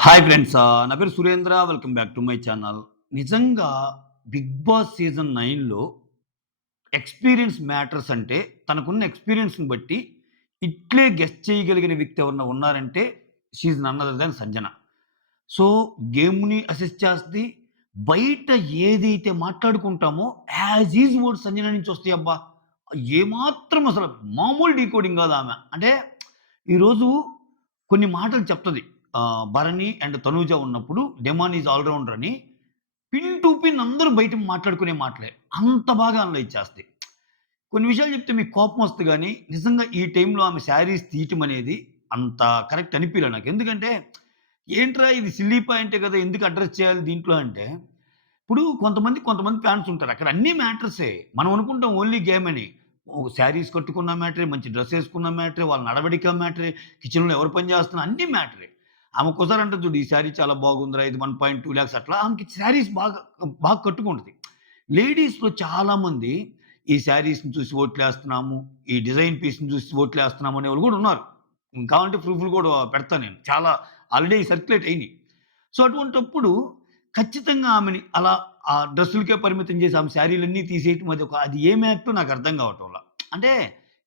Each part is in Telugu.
Hi friends. నా పేరు Surendra. Welcome back to my channel. నిజంగా 'బిగ్ బాస్' సీజన్ 9లో ఎక్స్‌పీరియన్స్ మ్యాటర్స్ అంటే తనకున్న ఎక్స్‌పీరియన్స్‌ని బట్టి ఇట్లే గెస్ చేయగలిగిన వ్యక్తి ఎవరైనా ఉన్నారంటే she is none other than Sanjana. So, గేమ్‌ని అసెస్ చేస్తది. బయట ఏదైతే మాట్లాడుకుంటామో యాజ్ ఈజ్ వర్డ్స్ సంజన నుంచి వస్తాయబ్బా! ఏమాత్రం అసలు మామూలు డీకోడింగ్ కాదామె. అంటే ఈరోజు కొన్ని మాటలు చెప్తది. భరణి అండ్ తనూజ ఉన్నప్పుడు 'డెమాన్ ఈజ్ ఆల్ రౌండర్' అని పిన్ టు పిన్ అందరూ బయట మాట్లాడుకునే మాటలే. అంత బాగా అనలైజ్ చేస్తది. కొన్ని విషయాలు చెప్తే మీకు కోపమొస్తది గానీ, నిజంగా ఈ టైంలో ఆమె శారీస్ తీయటం అనేది అంత కరెక్ట్ అనిపియలే నాకు. ఎందుకంటే, ఏంట్రా ఇది సిల్లీ పాయింటే కదా! ఎందుకు అడ్రెస్ చేయాలి దీంట్లో అంటే, ఇప్పుడు కొంతమంది ఫ్యాన్స్ ఉంటారు. అక్కడ అన్నీ మ్యాటర్సే. మనం అనుకుంటాం ఓన్లీ గేమ్ అని. శారీస్ కట్టుకున్న మ్యాటరే, మంచి డ్రెస్ ఏసుకున్న మ్యాటరే, వాళ్ళ నడవడిక మ్యాటరే, కిచెన్‌లో ఎవరు పని చేస్తున్నా అన్నీ మ్యాటరే. ఆమె ఒక్కోసారి అంటది చూడు, "ఈ శారీ చాలా బాగుందిరా! ఇది 1.2 లాక్స్" అట్లా ఆమెకి శారీస్ బాగా కట్టుకుంటది. లేడీస్‌లో చాలామంది ఈ శారీస్‌ని చూసి ఓట్లేస్తున్నాము, ఈ డిజైన్ పీస్‌ని చూసి ఓట్లేస్తున్నాము అనేవాళ్ళు గూడా ఉన్నారు. కావాలంటే ప్రూఫ్‌లు గూడా పెడతా నేను. చాలా ఆల్రెడీ సర్క్యులేట్ అయినియి. సో, అటువంటప్పుడు ఖచ్చితంగా ఆమెని అలా ఆ డ్రెస్సులకే పరిమితం చేసి ఆమె శారీలన్నీ తీసేయటం అది ఏం యాక్టో నాకు అర్థం కావటంలా. అంటే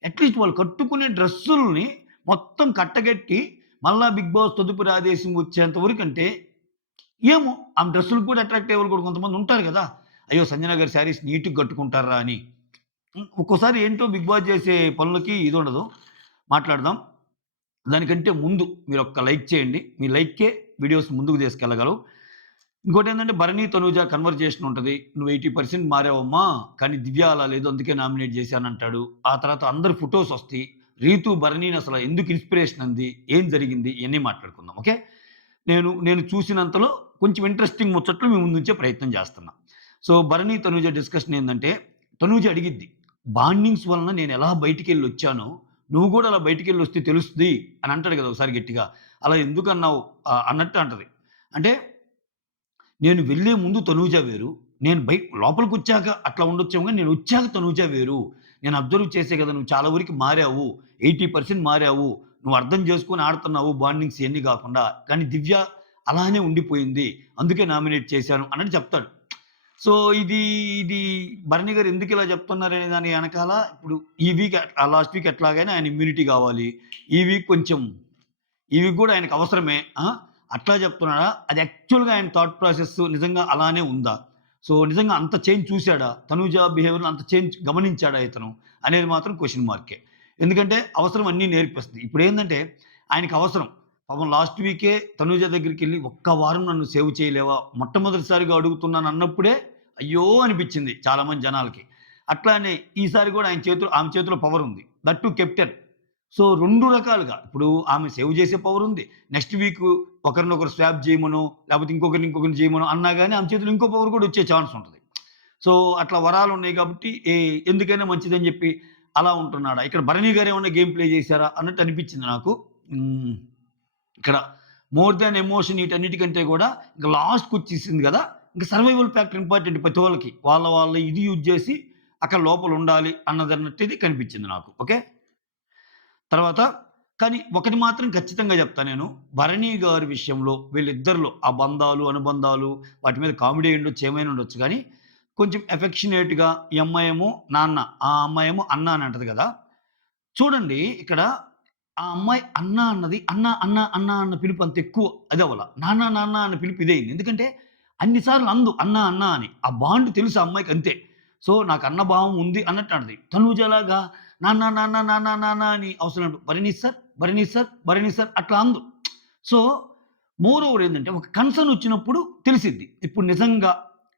అట్‌లీస్ట్ వాళ్ళు కట్టుకునే డ్రెస్సుల్ని మొత్తం కట్టగట్టి మళ్ళా 'బిగ్ బాస్' తదుపరి ఆదేశం వచ్చేంత వరకంటే ఏమో ఆమె డ్రెస్సులకు కూడా అట్రాక్ట్ అయ్యేవాళ్ళు కూడా కొంతమంది ఉంటారు గదా! అయ్యో! సంజన గారి శారీస్ నీట్‌గా కట్టుకుంటార్రా అని. ఒక్కోసారి ఏంటో 'బిగ్ బాస్' చేసే పనులకి ఇదుండదు. మాట్లాడదాం. దానికంటే ముందు మీరొక్క లైక్ చేయండి. మీ లైకే వీడియోస్ ముందుకు తీసుకెళ్ళగలవు. ఇంకోటేంటంటే 'భరణి, తనూజ' కన్వర్జేషన్ ఉంటది. "నువ్వు 80% మారావమ్మా. కానీ దివ్య అలా లేదు. అందుకే నామినేట్ చేశానంటాడు." ఆ తర్వాత అందరి ఫోటోస్ వస్తాయి. రీతు భరణిని అసల ఎందుకు ఇన్‌స్పిరేషన్ అంది? ఏం జరిగింది? ఇయన్నీ మాట్లాడుకుందాం. ఓకే. నేను నేను చూసినంతలో కొంచెం ఇంట్రెస్టింగ్ ముచ్చట్లు మీ ముందుంచే ప్రయత్నం చేస్తున్నా. సో, భరణి, తనూజ డిస్కషన్ ఏందంటే, తనూజ అడిగిద్ది. "బాండింగ్స్ వలన నేనెలా బయటికెళ్ళొచ్చానో, నువ్వు గూడా అలా బయటికెళ్ళొస్తే తెలుస్తది" అని అంటాడు గదా! ఒకసారి గట్టిగా. "అలా ఎందుకన్నావు?" అన్నట్టు అంటది. అంటే నేను వెళ్ళే ముందు తనూజ వేరు. నేను లోపలికొచ్చాక అట్లా ఉండొచ్చేమో గానీ, నేనొచ్చాక తనూజ వేరు. నేను అబ్జర్వ్ చేసే కదా! నువ్వు చాలా వరకు మారావు. 80% మారావు. నువ్వు అర్థం చేసుకొని ఆడుతున్నావు బాండింగ్స్ ఇయన్నీ గాకుండా. కానీ దివ్య అలానే ఉండిపోయింది. అందుకే నామినేట్ చేశాను అన్నట్టు చెప్తాడు. సో, ఇది భరణి గారు ఎందుకిలా చెప్తున్నారనే దాని ఎనకాల ఇప్పుడు ఈ వీక్ లాస్ట్ వీక్ ఎట్లాగైనా ఆయన ఇమ్యూనిటీ గావాలి. ఈ వీక్ కొంచెం ఇవి గూడా ఆయనకు అవసరమే. అట్లా చెప్తున్నాడా? అది యాక్చువల్‌గా ఆయన థాట్ ప్రాసెస్ నిజంగా అలానే ఉందా? సో, నిజంగా అంత చేంజ్ చూసాడా? తనూజ బిహేవియర్‌లో అంత చేంజ్ గమనించాడా ఇతను? అనేది మాత్రం క్వెషన్ మార్కే. ఎందుకంటే అవసరం అన్నీ నేర్పిస్తది. ఇప్పుడేందంటే ఆయనకి అవసరం. పాపం లాస్ట్ వీకే తనూజ దగ్గరికెళ్ళి "ఒక్క వారం నన్ను సేవ్ చేయలేవా? మొట్టమొదటిసారిగా అడుగుతున్నానన్నప్పుడే" అయ్యో! అనిపిచ్చింది చాలామంది జనాలకి. అట్లానే ఈసారి గూడా ఆమె చేతిలో పవరుంది. That too captain. సో, 2 రకాలుగా ఇప్పుడు ఆమె సేవ్ చేసే పవరుంది. నెక్స్ట్ వీకు ఒకరినొకరు స్వాప్ చేయమనో, లేపోతే ఇంకొకరిని చేయమనో అన్నా గాని ఆమె చేతిలో ఇంకో పవర్ కూడా వచ్చే ఛాన్స్ ఉంటది. సో, అట్లా వరాలున్నాయి కాబట్టి ఎందుకైనా మంచిదని జెప్పి అలా ఉంటున్నాడా? ఇక్కడ భరణి గారేమన్నా గేమ్ ప్లే చేసారా అన్నట్టు అనిపిచ్చింది నాకు. హ్మ్. ఇక్కడ మోర్ దాన్ ఎమోషన్ వీటన్నిటికంటే గూడా ఇంక లాస్ట్‌కొచ్చేసింది గదా! ఇంక సర్వైవల్ ఫ్యాక్టర్ ఇంపార్టెంట్ ప్రతి ఒళ్ళకి. వాళ్ళ ఇది యూజ్ జేసి అక్కడ లోపలుండాలి అన్నదన్నట్టిది కనిపిచ్చింది నాకు. ఓకే. తర్వాత కానీ ఒకటి మాత్రం ఖచ్చితంగా చెప్తా నేను. 'భరణి' గారి విషయంలో వీళ్ళిద్దరిలో ఆ బంధాలు, అనుబంధాలు వాటి మీద కామెడీ అయ్యుండొచ్చు, ఏమైనా ఉండొచ్చు గానీ, కొంచెం ఎఫెక్షనేట్‌గా ఈ అమ్మాయేమో నాన్న, ఆ అమ్మాయేమో అన్న అని అంటది గదా! చూడండి ఇక్కడ ఆ అమ్మాయి అన్న అన్నది అన్న, అన్న, అన్న అన్న పిలుపు అంత ఎక్కువ అదవ్వల. నాన్న, నాన్న అన్న పిలుపు ఇదయింది. ఎందుకంటే అన్ని సార్లు అందు అన్న, అన్న అని. ఆ బాండ్ తెలుసు ఆ అమ్మాయికి అంతే. సో, నాకు అన్న భావం ఉంది అన్నట్టు అంటది. తనూజలాగా నాన్న, నాన్న, నాన్న, నాన్న అని అవసరం లేదు. Bharani sir, Bharani sir, Bharani sir అట్లా అందు. సో, మోర్ ఓవర్ ఏందంటే ఒక కన్సర్న్ వచ్చినప్పుడు తెలిసిద్ది. ఇప్పుడు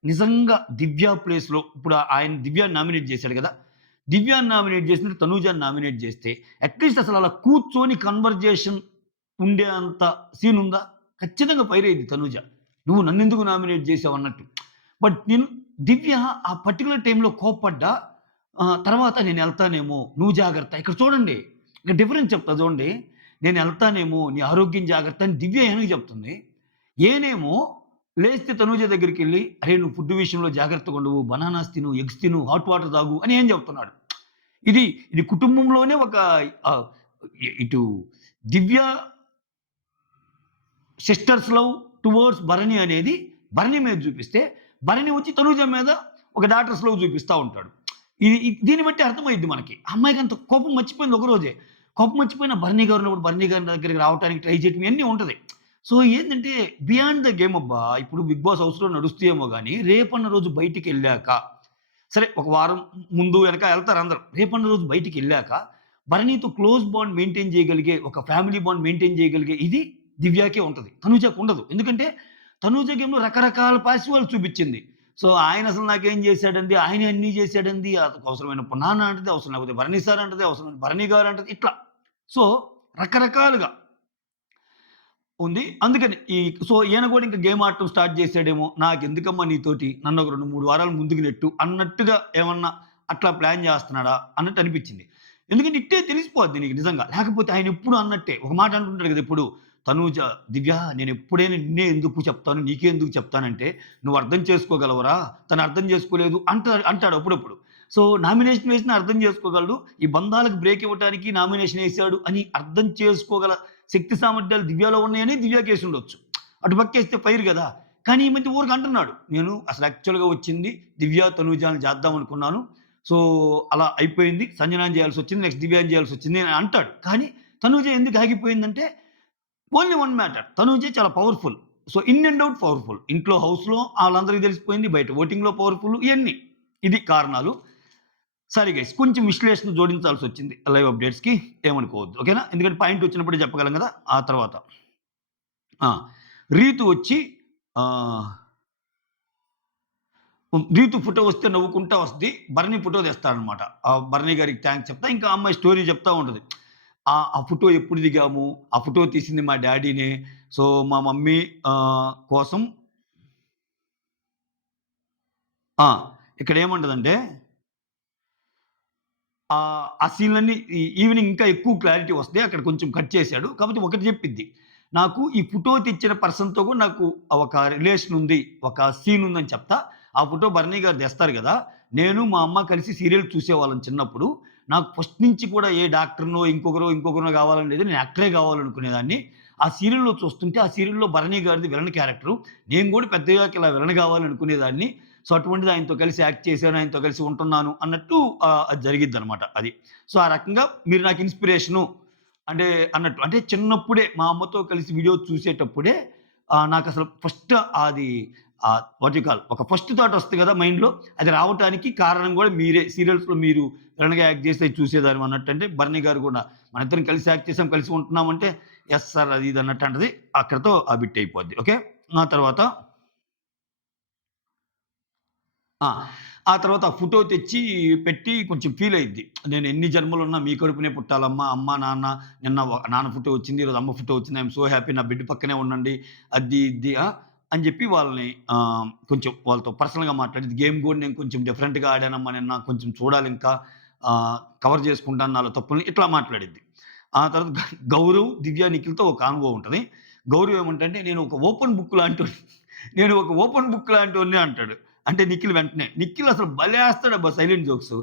నిజంగా దివ్య ప్లేస్‌లో ఇప్పుడు ఆయన దివ్యాని నామినేట్ చేసాడు గదా! దివ్యాని నామినేట్ చేసినట్టు తనూజాని నామినేట్ చేస్తే అట్‌లీస్ట్ అసలు అలా కూర్చొని కన్వర్జేషన్ ఉండే అంత సీన్ ఉందా? ఖచ్చితంగా ఫైర్ అయ్యిద్ది తనూజ. నువ్వు నన్నెందుకు నామినేట్ చేసావు అన్నట్టు. బట్ దివ్య ఆ పర్టిక్యులర్ టైమ్‌లో కోప్పడ్డా తర్వాత నేనెళ్తానేమో నువ్వు జాగ్రత్త. ఇక్కడ చూడండి. ఇక్కడ డిఫరెన్స్ చెప్తా చూడండి. నేనెళ్తానేమో నీ ఆరోగ్యం జాగ్రత్త అని దివ్య ఈయనకి చెప్తుంది. ఈయనేమో లేస్తే తనూజ దగ్గరికెళ్ళి "అరేయ్! నువ్వు ఫుడ్ విషయంలో జాగ్రత్తగుండవు. బనానాస్ తిను, ఎగ్స్ తిను, హాట్ వాటర్ తాగు" అని ఏం చెప్తున్నాడు. ఇది ఇది కుటుంబంలోనే ఒక ఆహ్, ఇటు దివ్య సిస్టర్స్ లవ్ టువర్డ్స్ భరణి అనేది భరణి మీద చూపిస్తే, భరణి వచ్చి తనూజ మీద ఒక డాటర్స్ లవ్ చూపిస్తా ఉంటాడు. దీన్ని బట్టి అర్థమైద్ది మనకి. ఆ అమ్మాయికి అంత కోపం మర్చిపోయింది ఒకరోజే. కోపం మర్చిపోయిన భరణి గారు ఉన్నప్పుడు భరణి గారి దగ్గరికి రావడానికి ట్రై చేయటం ఇయన్నీ ఉంటది. సో ఏందంటే బియాండ్ ద గేమ్ అబ్బా! ఇప్పుడు 'బిగ్ బాస్' హౌస్‌లో నడుస్తాయేమో గానీ, రేపన్న రోజు బయటికెళ్ళాక సరే ఒక వారం ముందు వెనక ఎళ్తారు అందరూ. రేపన్న రోజు బయటికెళ్ళాక భరణితో క్లోజ్ బాండ్ మెయింటైన్ చేయగలిగే, ఒక ఫ్యామిలీ బాండ్ మెయింటైన్ చేయగలిగే ఇది దివ్యకే ఉంటది. తనూజకు ఉండదు. ఎందుకంటే తనూజ గేమ్‌లో రకరకాల పాసివాలు చూపిచ్చింది. సో ఆయన అసలు నాకేం చేశాడండి, ఆయనే అన్నీ చేశాడండి, అవసరమైనప్పుడు నాన్న అంటది, అవసరం లేకపోతే భరణి సార్ అంటది, అవసరమైన భరణి గారు అంటది ఇట్లా. సో రకరకాలుగా ఉంది. అందుకని సో ఈయన గూడా ఇంక గేమ్ ఆడటం స్టార్ట్ చేసాడేమో, నాకెందుకమ్మా నీతోటి నన్ను ఒక 2, 3 వారాలు ముందుకు నెట్టు అన్నట్టుగా ఏమన్నా అట్లా ప్లాన్ చేస్తున్నాడా అన్నట్టు అనిపిచ్చింది. ఎందుకంటే ఇట్టే తెలిసిపోద్ది నీకు నిజంగా. లేకపోతే ఆయన ఎప్పుడు అన్నట్టే ఒక మాట అంటుంటాడు కదా ఎప్పుడు, తనూజ, దివ్య నేనెప్పుడైనా నిన్నే ఎందుకు చెప్తాను, నీకే ఎందుకు చెప్తానంటే, నువ్వు అర్థం చేసుకోగలవురా, తను అర్థం చేసుకోలేదు అంటాడు అప్పుడప్పుడు. సో నామినేషన్ వేసినా అర్థం చేసుకోగలడు. ఈ బంధాలకు బ్రేక్ ఇవ్వటానికి నామినేషన్ ఏసాడు అని అర్థం చేసుకోగల శక్తి సామర్థ్యాలు దివ్యలో ఉన్నాయని దివ్యకేసుండొచ్చు. అటు పక్కేస్తే ఫైర్ గదా! కానీ ఈ మధ్య ఊరికే అంటున్నాడు. నేను అసలు యాక్చువల్‌గా వచ్చింది దివ్య, తనూజాని చేద్దాం అనుకున్నాను. సో అలా అయిపోయింది. సంజనాని చేయాల్సొచ్చింది. నెక్స్ట్ దివ్యాని చేయాల్సొచ్చింది అని అంటాడు. కానీ తనూజ ఎందుకు ఆగిపోయిందంటే ఓన్లీ వన్ మ్యాటర్. తనూజే చాలా powerful. So in and out powerful. ఇంట్లో హౌస్‌లో ఆళ్ళందరికి తెలిసిపోయింది. బయట ఓటింగ్‌లో పవర్‌ఫుల్ ఇయన్నీ. ఇది కారణాలు. సరే గైస్ కొంచెం విశ్లేషణ జోడించాల్సొచ్చింది లైవ్ అప్‌డేట్స్‌కి. ఏమనుకోవద్దు. ఓకేనా? ఎందుకంటే పాయింట్ వచ్చినప్పుడే చెప్పగలం గదా! ఆ తర్వాత ఆ! రీతు వచ్చి ఆహ్, రీతు ఫోటో వస్తే నవ్వుకుంటా వస్తది. భరణి ఫోటో తెస్తాడనమాట. భరణి గారికి థాంక్స్ చెప్తా. ఇంకా ఆ అమ్మాయి స్టోరీ చెప్తా ఉంటది. ఆ ఫోటో ఎప్పుడు దిగాము, ఆ ఫోటో తీసింది మా డ్యాడీనే. సో మా మమ్మీ కోసం ఆ! ఇక్కడేమంటదంటే ఆ సీన్‌లన్నీ ఈవినింగ్ ఇంకా ఎక్కువ క్లారిటీ వస్తాయి. అక్కడ కొంచెం కట్ చేశాడు. కాపోతే ఒకటి చెప్పిద్ది. నాకు ఈ ఫోటో తెచ్చిన పర్సన్‌తో కూడా నాకు ఒక రిలేషన్ ఉంది. ఒక సీన్ ఉందని చెప్తా. ఆ ఫోటో భరణి గారు తెస్తారు గదా! నేను మా అమ్మ కలిసి సీరియల్ చూసేవాళ్ళం చిన్నప్పుడు. నాకు ఫస్ట్ నుంచి కూడా ఏ డాక్టర్‌నో, ఇంకొకరినో కావాలని లేదు. నేను యాక్టరే కావాలనుకునేదాన్ని. ఆ సీరియల్‌లో చూస్తుంటే ఆ సీరియల్‌లో భరణి గారిది విలన్ క్యారెక్టరు. నేను కూడా పెద్దయ్యాక ఇలా విలన్ కావాలనుకునేదాన్ని. సో, అటువంటిది ఆయనతో కలిసి యాక్ట్ చేశాను. ఆయనతో కలిసి ఉంటున్నాను అన్నట్టు అది జరిగిద్దనమాట అది. సో, ఆ రకంగా మీరు నాకు ఇన్‌స్పిరేషను అంటే అన్నట్టు. అంటే చిన్నప్పుడే మా అమ్మతో కలిసి వీడియో చూసేటప్పుడే నాకసలు ఫస్ట్ అది వాట్ యూ కాల్ ఒక ఫస్ట్ థాట్ వస్తది కదా మైండ్‌లో. అది రావటానికి కారణం గూడా మీరే. సీరియల్స్‌లో మీరు విలన్‌గా యాక్ట్ చేస్తే చూసేదాన్ని అన్నట్టు. అంటే భరణి గారు కూడా మనిద్దరం కలిసి యాక్ట్ చేసాం, కలిసి ఉంటున్నామంటే యెస్ సార్ అది ఇది అన్నట్టు అంటది. అక్కడితో ఆ బిట్ అయిపోద్ది. ఓకే. ఆ తర్వాత ఆ! ఆ తర్వాత ఆ ఫోటో తెచ్చి పెట్టి కొంచెం ఫీల్ అయ్యిద్ది. నేను ఎన్ని జన్మలున్నా మీ కడుపునే పుట్టాలమ్మా. అమ్మ, నాన్న నిన్న నాన్న ఫోటో వచ్చింది. ఈరోజు అమ్మ ఫోటో వచ్చింది. I'm so happy. నా బిడ్డ పక్కనే ఉండండి. అది ఇది అని చెప్పి వాళ్ళని కొంచెం వాళ్ళతో పర్సనల్‌గా మాట్లాడి గేమ్ కూడా నేను కొంచెం డిఫరెంట్‌గా ఆడానమ్మా నిన్న. కొంచెం చూడాలింకా. కవర్ చేసుకుంటాను నాలో తప్పుల్ని. ఇట్లా మాట్లాడిద్ది. ఆ తర్వాత గౌరవ్, దివ్య, నిఖిల్‌తో ఒక కాన్వో ఉంటది. గౌరవ్ ఏమంటంటే నేను ఒక ఓపెన్ బుక్ లాంటోడిని అంటాడు. అంటే నిఖిల్ వెంటనే. నిఖిల్ అసలు భలే ఏస్తాడబ్బా సైలెంట్ జోక్స్.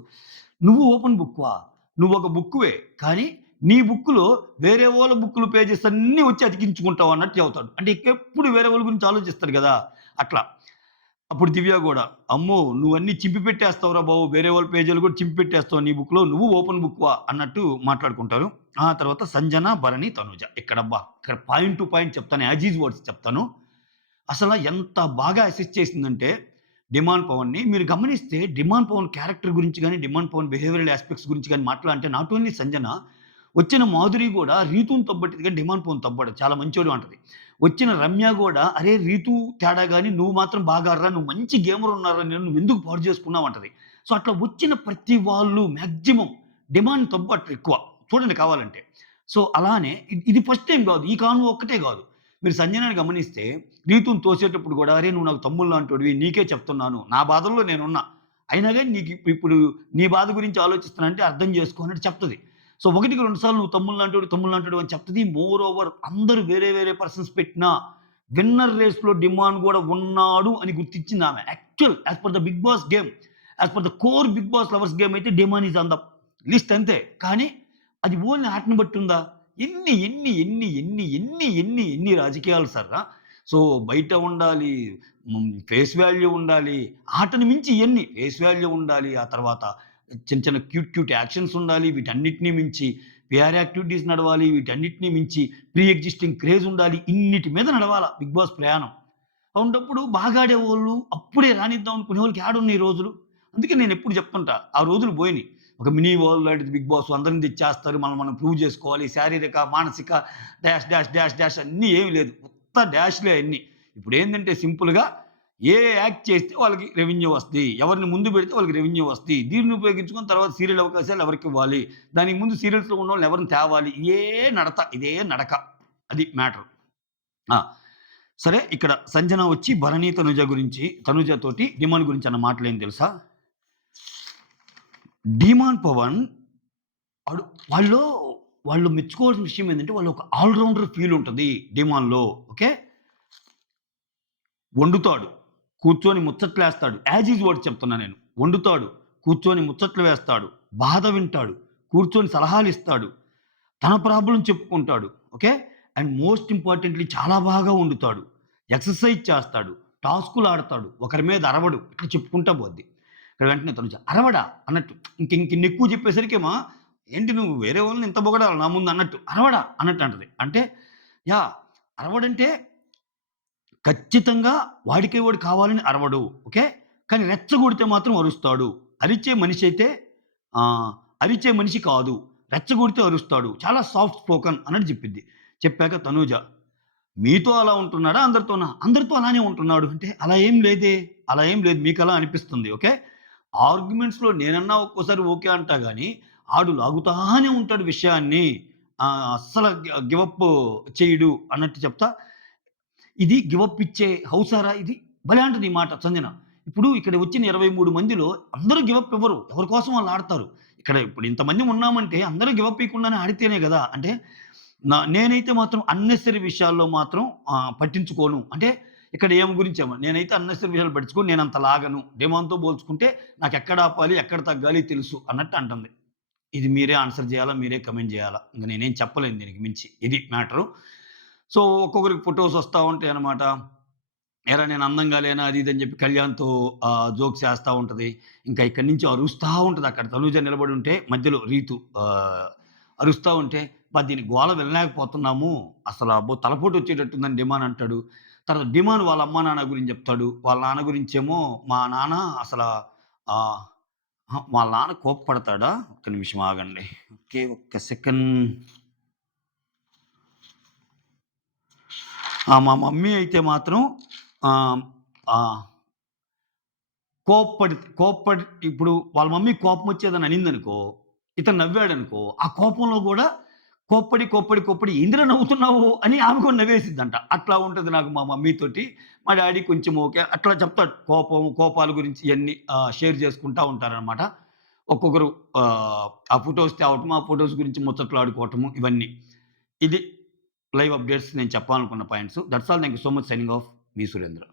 "నువ్వు ఓపెన్ బుక్‌వా? నువ్వొక బుక్కువే. కానీ నీ బుక్‌లో వేరే వాళ్ళ బుక్కులు పేజెస్ అన్నీ వచ్చి అతికించుకుంటావు" అన్నట్టు చెబుతాడు. అంటే ఎప్పుడు వేరే వాళ్ళ గురించి ఆలోచిస్తాడు గదా! అట్లా. అప్పుడు దివ్య గూడా, "అమ్మో! నువ్వన్నీ చింపి పెట్టేస్తావురా బాబు! వేరే వాళ్ళ పేజీలు కూడా చింపి పెట్టేస్తావు నీ బుక్‌లో. నువ్వు ఓపెన్ బుక్‌వా" అన్నట్టు మాట్లాడుకుంటారు. ఆ తర్వాత సంజన, భరణి, తనూజ. ఇక్కడ పాయింట్ టు పాయింట్ చెప్తాను. యాజ్ ఈజ్ వర్డ్స్ చెప్తాను. అసల ఎంత బాగా అసిస్ట్ చేసిందంటే 'డిమాండ్ పవన్‌ని' మీరు గమనిస్తే 'డిమాండ్ పవన్' క్యారెక్టర్ గురించి గాని, 'డిమాండ్ పవన్' బిహేవియరల్ యాస్పెక్ట్స్ గురించి గాని మాట్లాడంటే నాట్ ఓన్లీ సంజన, వచ్చిన మాధురి గూడా రీతూని తప్పట్టిది గాని 'డిమాండ్ పవన్' తప్పడు. చాలా మంచోడు అంటది. వచ్చిన రమ్య గూడా "అరే! రీతూ తేడా గాని నువ్వు మాత్రం బాగా ఆడరా! నువ్వు మంచి గేమర్ ఉన్నావురా! నువ్వెందుకు పాడు చేసుకున్నావు" అంటది. సో, అట్లా వచ్చిన ప్రతి వాళ్ళు మాక్సిమం 'డిమాండ్' తప్పట్రు ఎక్కువ. చూడండి కావాలంటే. సో, అలానే ఇది ఫస్ట్ టైమ్ గాదు. ఈ కాన్వో ఒక్కటే గాదు. మీరు సంజనని గమనిస్తే రీతుని తోసేటప్పుడు గూడా, "అరేయ్! నువ్వు నాకు తమ్ముడులాంటోడివి. నీకే చెప్తున్నాను. నా బాధల్లో నేనున్నా. అయినా గాని నీకు ఇప్పుడు నీ బాధ గురించి ఆలోచిస్తున్నా అంటే అర్థం చేసుకో" అన్నట్టు చెప్తది. సో, ఒకటికి 2 సార్లు "నువ్వు తమ్ముడులాంటోడు" అని చెప్తది. మోర్ ఓవర్ అందరూ వేరే వేరే పర్సన్స్ పెట్టినా విన్నర్ రేస్‌లో డిమాండ్ గూడా ఉన్నాడు అని గుర్తించిందామె. As per the big boss game, as per the core big boss lovers game అయితే demand is on the list అంతే. కానీ అది ఓన్లీ ఆటని బట్టి ఉందా? ఎన్ని రాజకీయాలు సార్. సో, బయట ఉండాలి, ఫేస్ వాల్యూ ఉండాలి. ఆటని మించి ఇయన్నీ ఫేస్ వాల్యూ ఉండాలి. ఆ తర్వాత చిన్న క్యూట్ యాక్షన్స్ ఉండాలి. వీటన్నిటిని మించి పీఆర్ యాక్టివిటీస్ నడవాలి. వీటన్నిటిని మించి ప్రీ ఎగ్జిస్టింగ్ క్రేజ్ ఉండాలి. ఇన్నిటి మీద నడవాల 'బిగ్ బాస్' ప్రయాణం. అలాంటప్పుడు బాగా ఆడేవోళ్ళు అప్పుడే రానిద్దాం అనుకునేవాళ్ళకి ఏడున్నాయి ఈ రోజులు. అందుకే నేనెప్పుడు చెప్తుంటా. ఆ రోజులు పోయినియి. ఒక మినీ వరల్డ్ లాంటిది 'బిగ్ బాస్' అందరిని తెచ్చేస్తారు. మనం ప్రూవ్ చేసుకోవాలి. శారీరక, మానసిక డాష్ అన్నీ ఏమి లేదు. ఉత్త డాష్‌లే అన్నీ. ఇప్పుడేందంటే సింపుల్‌గా ఏ యాక్ట్ చేస్తే వాళ్ళకి రెవెన్యూ వస్తది. ఎవరిని ముందు పెడితే వాళ్ళకి రెవెన్యూ వస్తది. దీన్ని ఉపయోగించుకొని తర్వాత సీరియల్ అవకాశాలు ఎవరికివ్వాలి. దానికి ముందు సీరియల్స్‌లో ఉన్నోళ్ళని ఎవరిని తేవాలి. ఇదే నడక. అది మ్యాటర్. ఆ! సరే ఇక్కడ సంజన వచ్చి భరణి, తనుజ తోటి డిమాండ్ గురించి అన్న మాటలేం తెలుసా? డీమాన్ పవన్ ఆడు వాళ్ళు వాళ్ళు మెచ్చుకోవాల్సిన విషయం ఏందంటే వాళ్ళు ఒక ఆల్ రౌండర్ ఫీల్ ఉంటది డీమాన్‌లో. ఓకే. వండుతాడు. కూర్చొని ముచ్చట్లేస్తాడు. యాజ్ ఈజ్ వర్డ్ చెప్తున్నా నేను. వండుతాడు. కూర్చొని ముచ్చట్లు వేస్తాడు. బాధ వింటాడు. కూర్చొని సలహాలిస్తాడు. తన ప్రాబ్లమ్ చెప్పుకుంటాడు. ఓకే. అండ్ మోస్ట్ ఇంపార్టెంట్‌లీ చాలా బాగా వండుతాడు. ఎక్సర్‌సైజ్ చేస్తాడు. టాస్కులు ఆడతాడు. ఒకరి మీద అరవడు. ఇట్లా చెప్పుకుంటా పోద్ది. ఇక్కడ వెంటనే తనుజ అరవడా అన్నట్టు. ఇన్నెక్కువ చెప్పేసరికేమో ఏంటి నువ్వు వేరే వాళ్ళని ఇంత పొగడాలా నా ముందు అన్నట్టు. అరవడా అన్నట్టు అంటది. అంటే యాహ్! అరవడంటే ఖచ్చితంగా వాడికి వాడు కావాలని అరవడు. ఓకే. కానీ రెచ్చగొడితే మాత్రం అరుస్తాడు. అరిచే మనిషైతే అరిచే మనిషి కాదు. రెచ్చగొడితే అరుస్తాడు. చాలా సాఫ్ట్ స్పోకెన్ అన్నట్టు చెప్పిద్ది. చెప్పాక తనూజ మీతో అలా ఉంటున్నాడా? అందరితోనా? అందరితో అలానే ఉంటున్నాడు. అంటే అలా ఏం లేదే. అలా ఏం లేదు. మీకలా అనిపిస్తుంది. ఓకే. ఆర్గ్యుమెంట్స్‌లో నేనన్నా ఒక్కోసారి ఓకే అంటా గానీ, ఆడు లాగుతానే ఉంటాడు విషయాన్ని. అస్సల గివ్ అప్ చేయడు అన్నట్టు చెప్తా. ఇది గివ్ అప్ ఇచ్చే హౌసారా ఇది? భలే అంటది ఈ మాట సంజన. ఇప్పుడు ఇక్కడ వచ్చిన 23 మందిలో అందరూ గివ్ అప్ ఇవ్వరు. ఎవరి కోసం వాళ్ళు ఆడతారు. ఇప్పుడు ఇంతమంది ఉన్నామంటే అందరూ గివ్ అప్ ఇయకుండానే ఆడితేనే గదా! అంటే నేనైతే మాత్రం అన్నెసెసరీ విషయాల్లో మాత్రం పట్టించుకోను. అంటే ఇక్కడ ఏమి గురించేమో నేనైతే అన్నెసెసరీ విషయాలు పట్టించుకోను. నేనంత లాగను. డెమాన్‌తో పోల్చుకుంటే నాకెక్కడ ఆపాలి, ఎక్కడ తగ్గాలి తెలుసు అన్నట్టు అంటుంది. ఇది మీరే ఆన్సర్ జేయాలా, మీరే కామెంట్ జేయాలా. ఇంక నేనేం చెప్పలేను దీనికి మించి. ఇది మ్యాటరు. సో, ఒక్కొక్కరికి ఫోటోస్ వస్తా ఉంటాయన్నమాట. "ఏరా నేను అందంగా లేనా?" అది ఇది అని చెప్పి కళ్యాణ్‌తో జోక్స్ ఏస్తా ఉంటది. ఇంకా ఇక్కడి నుంచి అరుస్తా ఉంటది. అక్కడ తనూజ నిలబడి ఉంటే మధ్యలో రీతు అరుస్తా ఉంటే, "అబ్బా! దీని గోల వినలేకపోతున్నాము. అసల అబ్బో! తలపోటు వచ్చేటట్టుందని" డిమాన్ అంటాడు. తర్వాత డిమాన్ వాళ్ళ అమ్మా, నాన్న గురించి చెప్తాడు. వాళ్ళ నాన్న గురించేమో మా నాన్న అసల ఆహ్, అహా! వాళ్ళ నాన్న కోప్పడతాడా? ఒక్క నిమిషం ఆగండి. ఓకే. ఒక్క సెకండ్. మా మమ్మీ అయితే మాత్రం ఆహ్, ఆహ్, కోప్పడి ఇప్పుడు వాళ్ళ మమ్మీకి కోపమొచ్చి అనిందనుకో, ఇతను నవ్వాడనుకో, ఆ కోపంలో గూడా కోప్పడి "ఏందిరా నవ్వుతున్నావు" అని ఆమె కూడా నవ్వేసిద్దంట. అట్లా ఉంటది నాకు మా మమ్మీతోటి. మా డ్యాడీ కొంచెం ఓకే. అట్లా చెప్తాడు. కోపాల గురించి ఇయన్నీ షేర్ చేసుకుంటా ఉంటారనమాట. ఒక్కొక్కరు ఆ ఫోటోస్ తేవటం, ఆ ఫోటోస్ గురించి ముచ్చట్లాడుకోవటము ఇవన్నీ. ఇది లైవ్ అప్డేట్స్ నేను చెప్పాలనుకున్న points. That's all. Thank you so much. Signing off. Me Surendra.